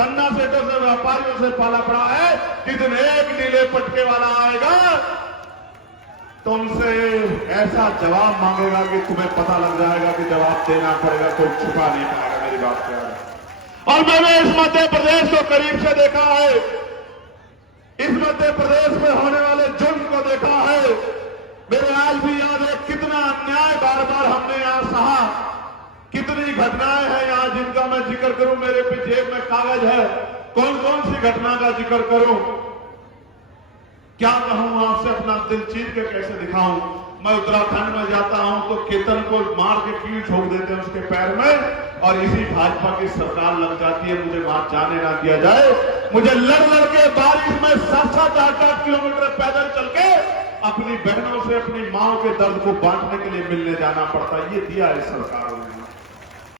धन्ना सेठों से, व्यापारियों से पाला पड़ा है। जिस एक नीले पटके वाला आएगा तो उनसे ऐसा जवाब मांगेगा कि तुम्हें पता लग जाएगा कि जवाब देना पड़ेगा, कोई छुपा नहीं पाएगा। मेरी बात क्या है। और मैंने इस मध्य प्रदेश को करीब से देखा है, इस मध्य प्रदेश में होने वाले जुर्म को देखा है। मेरे आज भी याद है कितना अन्याय बार बार हमने यहां सहा, कितनी घटनाएं हैं यहां जिनका मैं जिक्र करूं। मेरे जेब में कागज है, कौन कौन सी घटना का जिक्र करूं, क्या कहूं आपसे, अपना दिल चीर के कैसे दिखाऊं। मैं उत्तराखंड में जाता हूं तो केतन को मार के कील ठोक देते हैं उसके पैर में, और इसी भाजपा की सरकार लग जाती है मुझे वहां जाने ना दिया जाए। मुझे लड़ लड़ के बारिश में 7-7 8-8 किलोमीटर पैदल चल के अपनी बहनों से, अपनी माओ के दर्द को बांटने के लिए मिलने जाना पड़ता है। ये दिया है सरकारों ने।